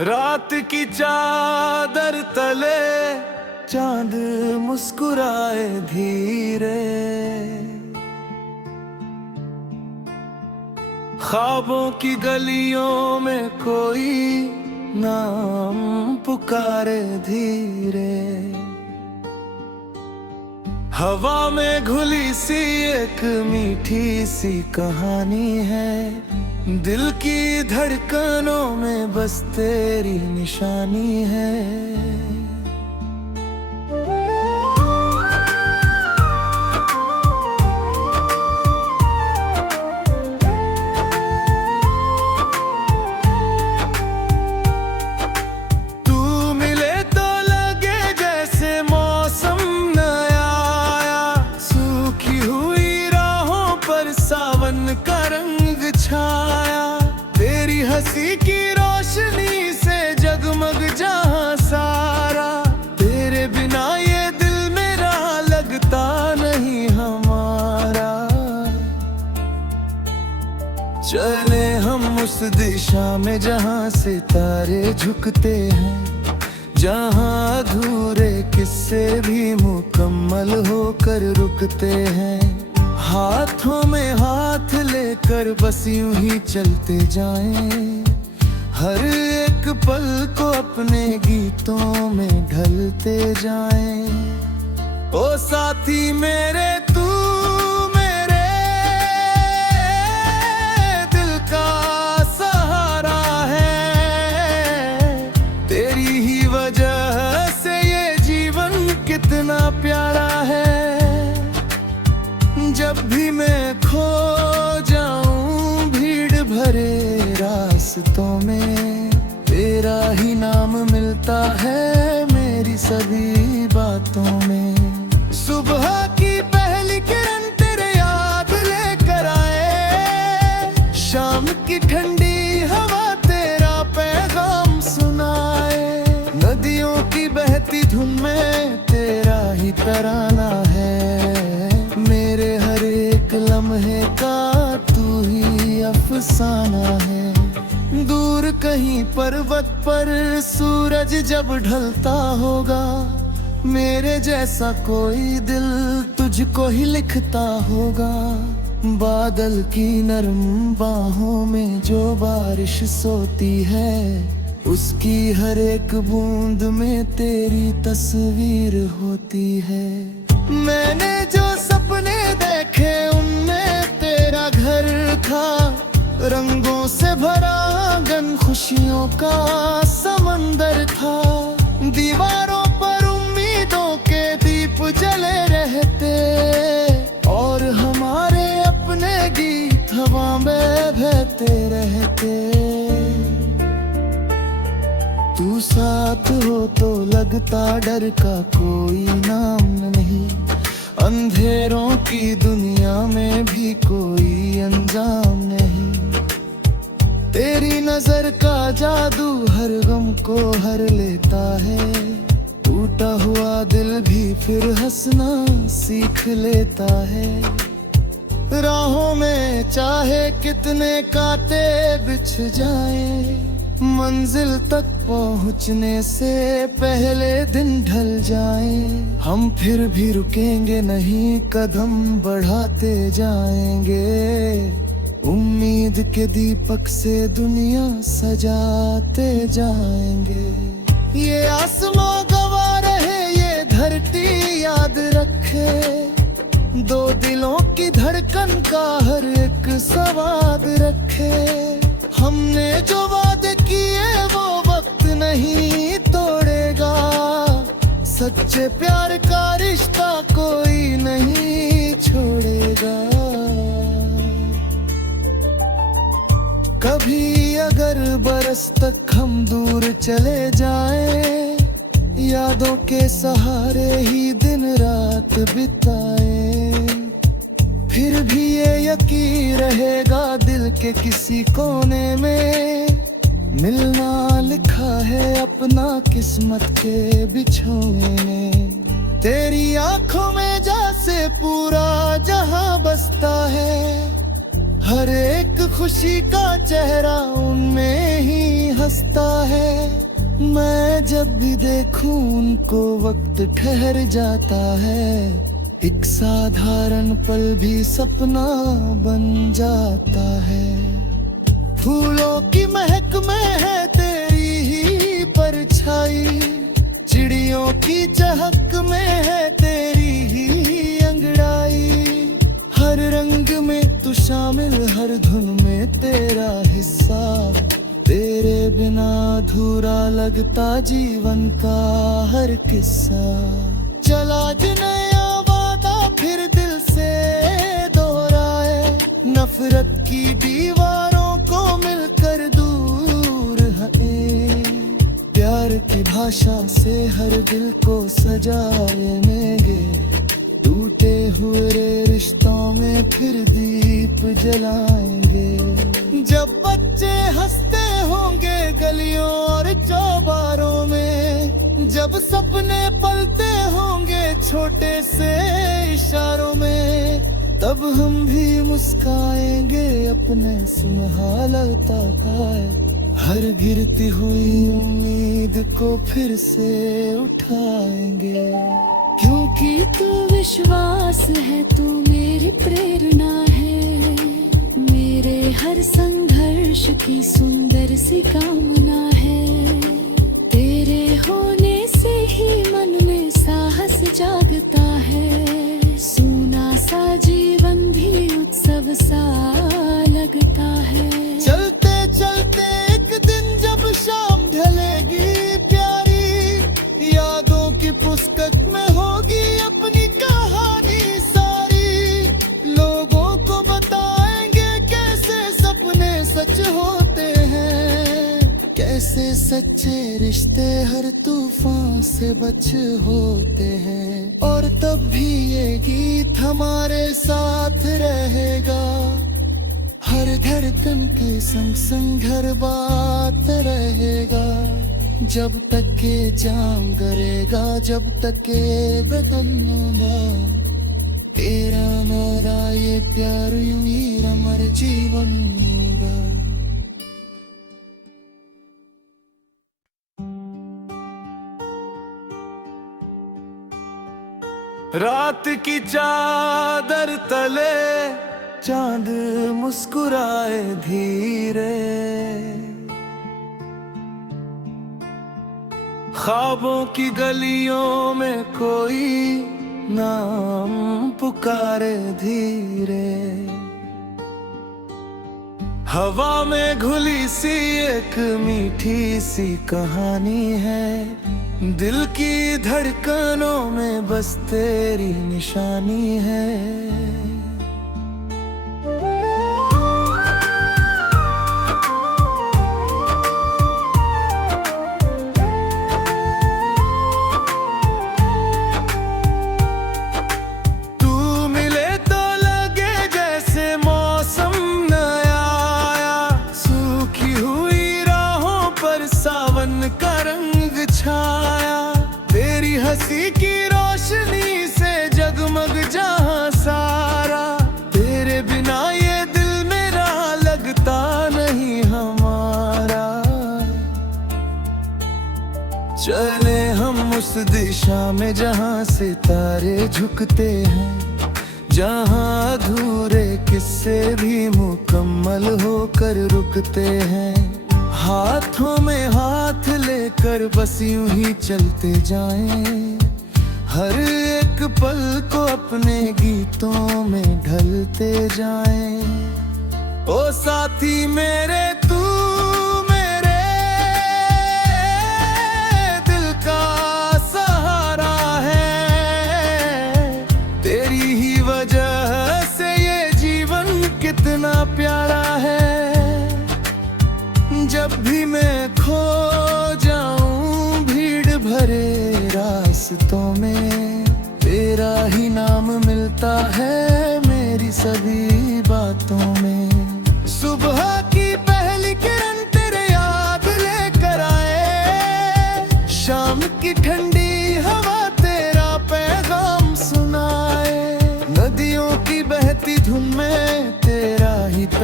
रात की चादर तले चांद मुस्कुराए धीरे, ख्वाबों की गलियों में कोई नाम पुकारे धीरे। हवा में घुली सी एक मीठी सी कहानी है, दिल की धड़कनों में बस तेरी निशानी है। सावन का रंग छाया, तेरी हंसी की रोशनी से जगमग जहां सारा। तेरे बिना ये दिल मेरा लगता नहीं हमारा। चले हम उस दिशा में जहां सितारे झुकते हैं, जहां अधूरे किस्से भी मुकम्मल होकर रुकते हैं। हाथों में हाथ लेकर बस यूं ही चलते जाएं, हर एक पल को अपने गीतों में ढलते जाएं। ओ साथी मेरे, तू मेरे दिल का सहारा है। तेरी ही वजह से ये जीवन कितना प्यारा है। जब भी मैं खो जाऊं भीड़ भरे रास्तों में, तेरा ही नाम मिलता है मेरी सभी बातों में। सुबह की पहली किरण तेरे याद लेकर आए, शाम की ठंडी हवा तेरा पैगाम सुनाए। नदियों की बहती धुन में तेरा ही तराना है, मेरे हर एक लम्हे का तू ही अफसाना है। दूर कहीं पर्वत पर सूरज जब ढलता होगा, मेरे जैसा कोई दिल तुझको ही लिखता होगा। बादल की नरम बाहों में जो बारिश सोती है, उसकी हर एक बूंद में तेरी तस्वीर होती है। मैंने जो सपने देखे उनमें तेरा घर था, रंगों से भरा आंगन खुशियों का समंदर था। दीवारों पर उम्मीदों के दीप जले रहते, और हमारे अपने गीत हवा में बहते रहते। तू साथ हो तो लगता डर का कोई नाम नहीं, अंधेरों की दुनिया में भी कोई अंजाम नहीं। तेरी नजर का जादू हर गम को हर लेता है, टूटा हुआ दिल भी फिर हंसना सीख लेता है। राहों में चाहे कितने कांटे बिछ जाएं, मंजिल तक पहुंचने से पहले दिन ढल जाए। हम फिर भी रुकेंगे नहीं, कदम बढ़ाते जाएंगे। उम्मीद के दीपक से दुनिया सजाते जाएंगे। ये आसमां गवा रहे, ये धरती याद रखे, दो दिलों की धड़कन का हर एक सवाद रखे। हमने जो वादे किए वो वक्त नहीं तोड़ेगा, सच्चे प्यार का रिश्ता कोई नहीं छोड़ेगा। कभी अगर बरस तक हम दूर चले जाएं, यादों के सहारे ही दिन रात बिताएं, फिर भी ये यकीन रहेगा दिल के किसी कोने में, मिलना लिखा है अपना किस्मत के बिछोने में। तेरी आंखों में जैसे पूरा जहां बसता है, हर एक खुशी का चेहरा उनमें ही हंसता है। मैं जब भी देखूं उनको वक्त ठहर जाता है। एक साधारण पल भी सपना बन जाता है। फूलों की महक में है तेरी ही परछाई, चिड़ियों की चहक में है तेरी ही अंगड़ाई। हर रंग में तू शामिल, हर धुन में तेरा हिस्सा। तेरे बिना अधूरा लगता जीवन का हर किस्सा। चला नया वादा फिर दिल से दोहराए, नफरत की दीवारों को मिलकर दूर हटे। प्यार की भाषा से हर दिल को सजाएंगे, टूटे हुए रिश्तों में फिर दीप जलाएंगे। जब बच्चे हंसते होंगे गलियों और चौबारों में, जब सपने पलते होंगे छोटे से इशारों में, तब हम भी मुस्काएंगे अपने सुनहला खाए। हर गिरती हुई उम्मीद को फिर से उठाएंगे। क्योंकि तू विश्वास है, तू मेरी प्रेरणा है। मेरे हर संघर्ष की सुंदर सी कामना है। तेरे होने से ही मन में साहस जागता है। सूना सा जीवन भी उत्सव सा लगता है। चलते चलते एक दिन जब शाम ढलेगी प्यारी, यादों की पुस्तक में होगी अपनी कहानी सारी। लोगों को बताएंगे कैसे सपने सच होते हैं, कैसे सच्चे रिश्ते हर तूफान से बच होते हैं। और तब भी ये गीत हमारे साथ रहेगा, हर धड़कन के संग संग हर बात रहेगा। जब तक के जाम करेगा, जब तक के बदन होगा, तेरा मेरा ये प्यार यूं ही अमर जीवन होगा। रात की चादर तले चांद मुस्कुराए धीरे, ख्वाबों की गलियों में कोई नाम पुकारे धीरे। हवा में घुली सी एक मीठी सी कहानी है, दिल की धड़कनों में बस तेरी निशानी है। का रंग छाया, तेरी हंसी की रोशनी से जगमग जहां सारा। तेरे बिना ये दिल मेरा लगता नहीं हमारा। चले हम उस दिशा में जहां सितारे झुकते हैं, जहां अधूरे किस्से भी मुकम्मल होकर रुकते हैं। हाथों में हाथ लेकर बस यूं ही चलते जाएं, हर एक पल को अपने गीतों में ढलते जाएं। ओ साथी मेरे, तू मेरे दिल का सहारा है। तेरी ही वजह से ये जीवन कितना प्यारा है। जब भी मैं खो जाऊं भीड़ भरे रास्तों में, तेरा ही नाम मिलता है मेरी सभी बातों में। सुबह की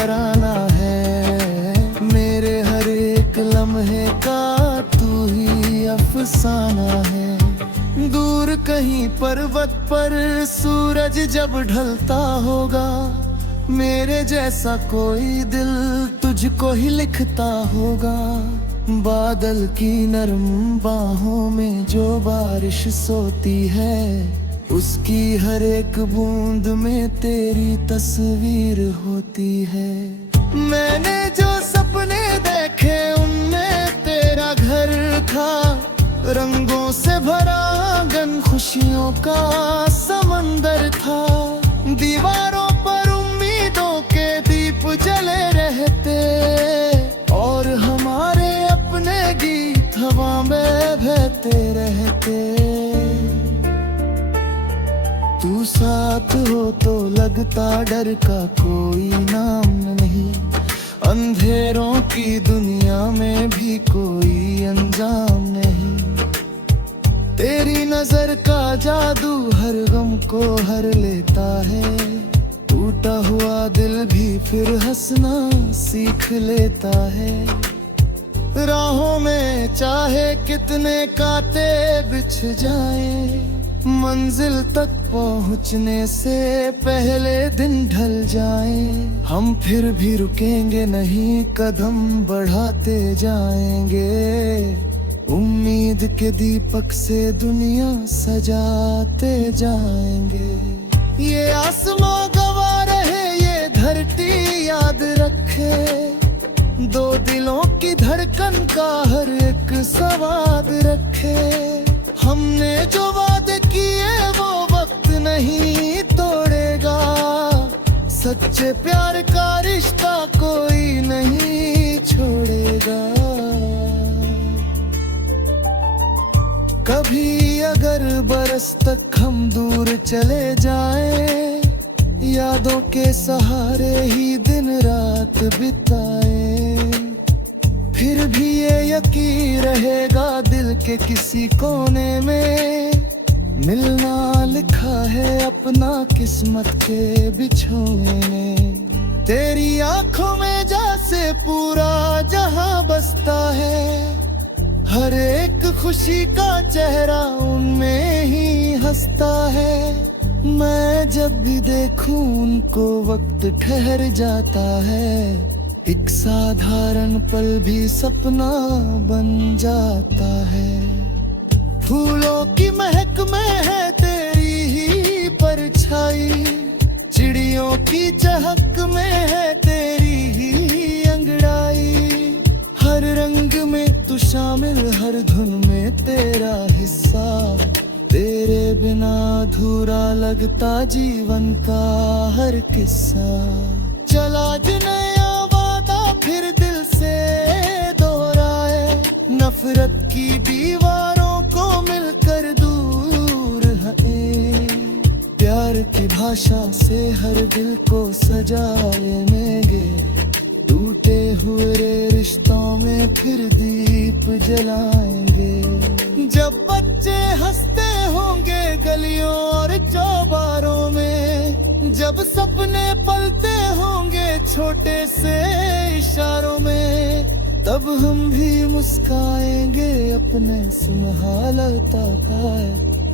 तराना है। मेरे हर एक लम्हे का तू ही अफसाना है। दूर कहीं पर्वत पर सूरज जब ढलता होगा, मेरे जैसा कोई दिल तुझको ही लिखता होगा। बादल की नरम बाहों में जो बारिश सोती है, उसकी हर एक बूंद में तेरी तस्वीर होती है। मैंने जो सपने देखे उनमें तेरा घर था, रंगों से भरा आंगन खुशियों का समंदर था। दीवारों पर उम्मीदों के दीप जले रहते, और हमारे अपने गीत हवा में बहते रहते। तू साथ हो तो लगता डर का कोई नाम नहीं, अंधेरों की दुनिया में भी कोई अंजाम नहीं। तेरी नजर का जादू हर गम को हर लेता है, टूटा हुआ दिल भी फिर हंसना सीख लेता है। राहों में चाहे कितने कांटे बिछ जाएं, मंजिल तक पहुंचने से पहले दिन ढल जाए। हम फिर भी रुकेंगे नहीं, कदम बढ़ाते जाएंगे। उम्मीद के दीपक से दुनिया सजाते जाएंगे। ये आसमां गवा रहे, ये धरती याद रखे, दो दिलों की धड़कन का हर एक सवाद रखे। हमने जो वादे किए वो वक्त नहीं तोड़ेगा, सच्चे प्यार का रिश्ता कोई नहीं छोड़ेगा। कभी अगर बरस तक हम दूर चले जाएं, यादों के सहारे ही दिन रात बिताएं, फिर भी ये यकीन रहेगा दिल के किसी कोने में, मिलना लिखा है अपना किस्मत के बिछोने में। तेरी आंखों में जैसे पूरा जहां बसता है, हर एक खुशी का चेहरा उनमें ही हंसता है। मैं जब भी देखूं उनको वक्त ठहर जाता है, एक साधारण पल भी सपना बन जाता है। फूलों की महक में है तेरी ही परछाई, चिड़ियों की चहक में है तेरी ही अंगड़ाई। हर रंग में तू शामिल, हर धुन में तेरा हिस्सा, तेरे बिना अधूरा लगता जीवन का हर किस्सा। चला जो नया वादा फिर दिल से दोहराए, नफरत की दीवारों को मिलकर दूर हटे। प्यार की भाषा से हर दिल को सजाएंगे, टूटे हुए रिश्तों में फिर दीप जलाएंगे। जब बच्चे हंसते होंगे गलियों और चौबारों में, जब सपने पलते होंगे छोटे से इशारों में, तब हम भी मुस्काएंगे अपने सुनहलाता पाए।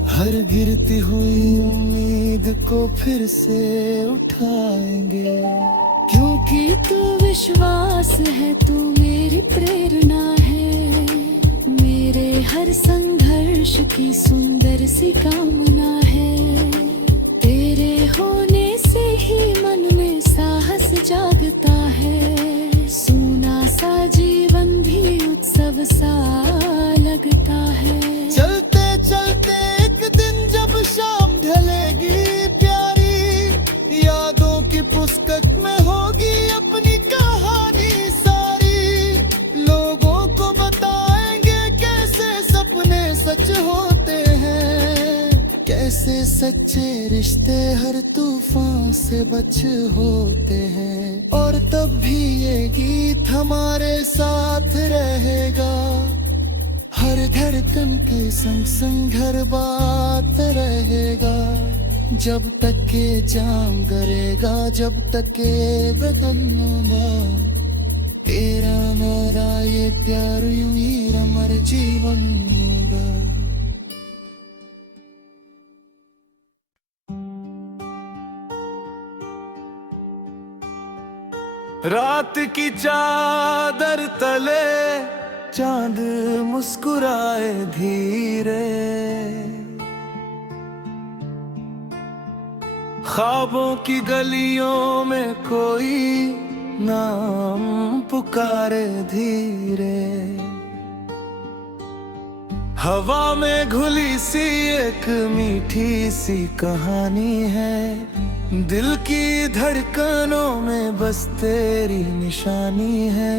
हर गिरती हुई उम्मीद को फिर से उठाएंगे, क्योंकि तू विश्वास है, तू मेरी प्रेरणा है। मेरे हर संघर्ष की सुंदर सी कामना है। तेरे होने से ही मन में साहस जागता है, सूना सा जीवन भी उत्सव सा लगता है। चलते चलते एक दिन जब शाम ढलेगी प्यारी, यादों की पुस्तक में होगी अपनी कहानी सारी। लोगों को बताएंगे कैसे सपने सच होते हैं, कैसे सच्चे रिश्ते हर तूफान से बच होते हैं। और तब भी ये गीत हमारे साथ रहेगा, हर धड़कन के संग संग हर बात रहेगा। जब तक के जाम करेगा, जब तक के बदन तेरा मेरा ये प्यार यूं ही अमर जीवन होगा। रात की चादर तले चांद मुस्कुराए धीरे, ख्वाबों की गलियों में कोई नाम पुकारे धीरे। हवा में घुली सी एक मीठी सी कहानी है, दिल की धड़कनों में बस तेरी निशानी है।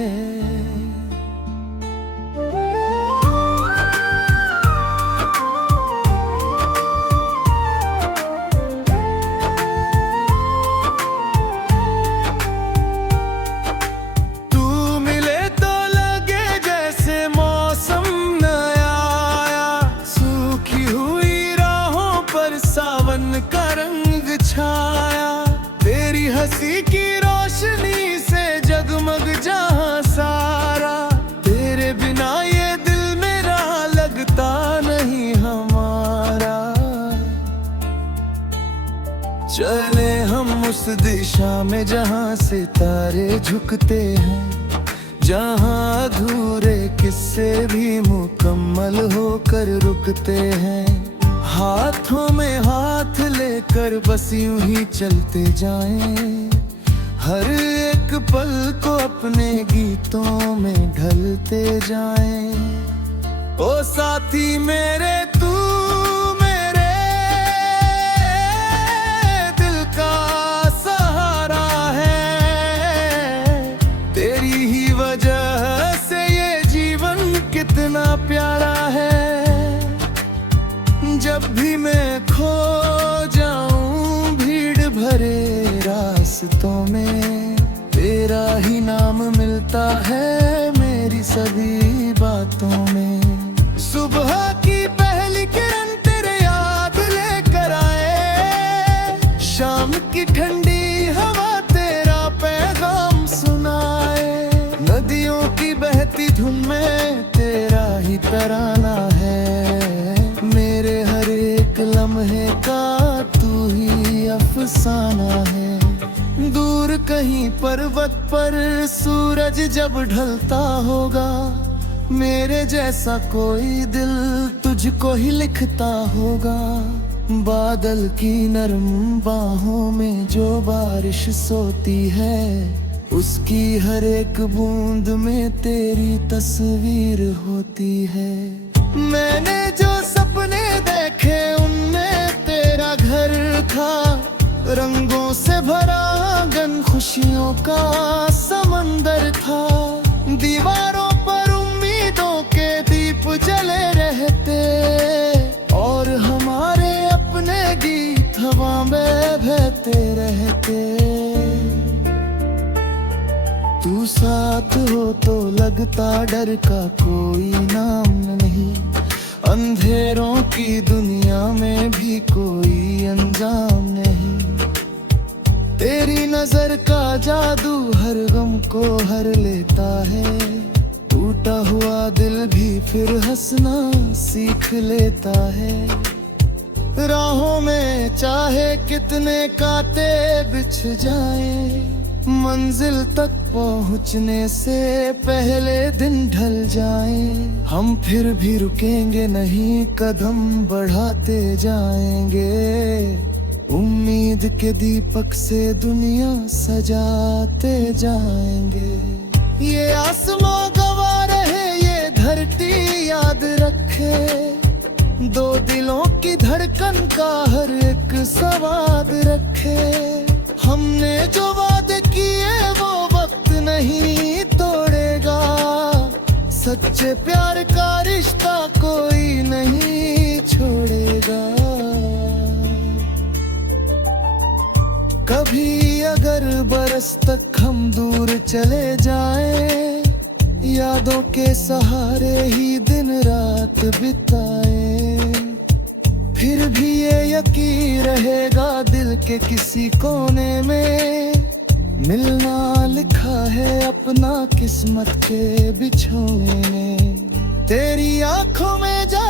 का रंग छाया तेरी हंसी की रोशनी से जगमग जहां सारा, तेरे बिना ये दिल मेरा लगता नहीं हमारा। चले हम उस दिशा में जहां सितारे झुकते हैं, जहां अधूरे किस्से भी मुकम्मल होकर रुकते हैं। हाथों में हाथ लेकर बस यूं ही चलते जाएं, हर एक पल को अपने गीतों में ढलते जाएं। ओ साथी मेरे तू मेरे दिल का सहारा है, तेरी ही वजह से ये जीवन कितना प्यारा है। जब भी मैं खो जाऊं भीड़ भरे रास्तों में, तेरा ही नाम मिलता है मेरी सभी बातों में। सुबह की पहली किरण तेरे याद लेकर आए, शाम की ठंडी हवा तेरा पैगाम सुनाए। नदियों की बहती धुन में तेरा ही तराना है, मेरे हर एक लम्हे का तू ही अफसाना है। दूर कहीं पर्वत पर सूरज जब ढलता होगा, मेरे जैसा कोई दिल तुझको ही लिखता होगा। बादल की नरम बाहों में जो बारिश सोती है, उसकी हर एक बूंद में तेरी तस्वीर होती है। मैंने जो सपने देखे उनमें तेरा घर था, रंगों से भरा आंगन खुशियों का समंदर था। दीवारों पर उम्मीदों के दीप जले रहते, और हमारे अपने गीत हवा में बहते रहते। तू साथ हो तो लगता डर का कोई नाम नहीं, अंधेरों की दुनिया में भी कोई अंजाम नहीं। तेरी नजर का जादू हर गम को हर लेता है, टूटा हुआ दिल भी फिर हंसना सीख लेता है। राहों में चाहे कितने कांटे बिछ जाएं, मंजिल तक पहुंचने से पहले दिन ढल जाए। हम फिर भी रुकेंगे नहीं, कदम बढ़ाते जाएंगे। उम्मीद के दीपक से दुनिया सजाते जाएंगे। ये आसमां गवा रहे, ये धरती याद रखे, दो दिलों की धड़कन का हर एक सवाद रखे। हमने जो वादे किए वो वक्त नहीं तोड़ेगा, सच्चे प्यार का रिश्ता कोई नहीं छोड़ेगा। कभी अगर बरस तक हम दूर चले जाएं, यादों के सहारे ही दिन रात बिताएं, फिर भी ये यकीन रहेगा दिल के किसी कोने में, मिलना लिखा है अपना किस्मत के बिछोने में। तेरी आंखों में जा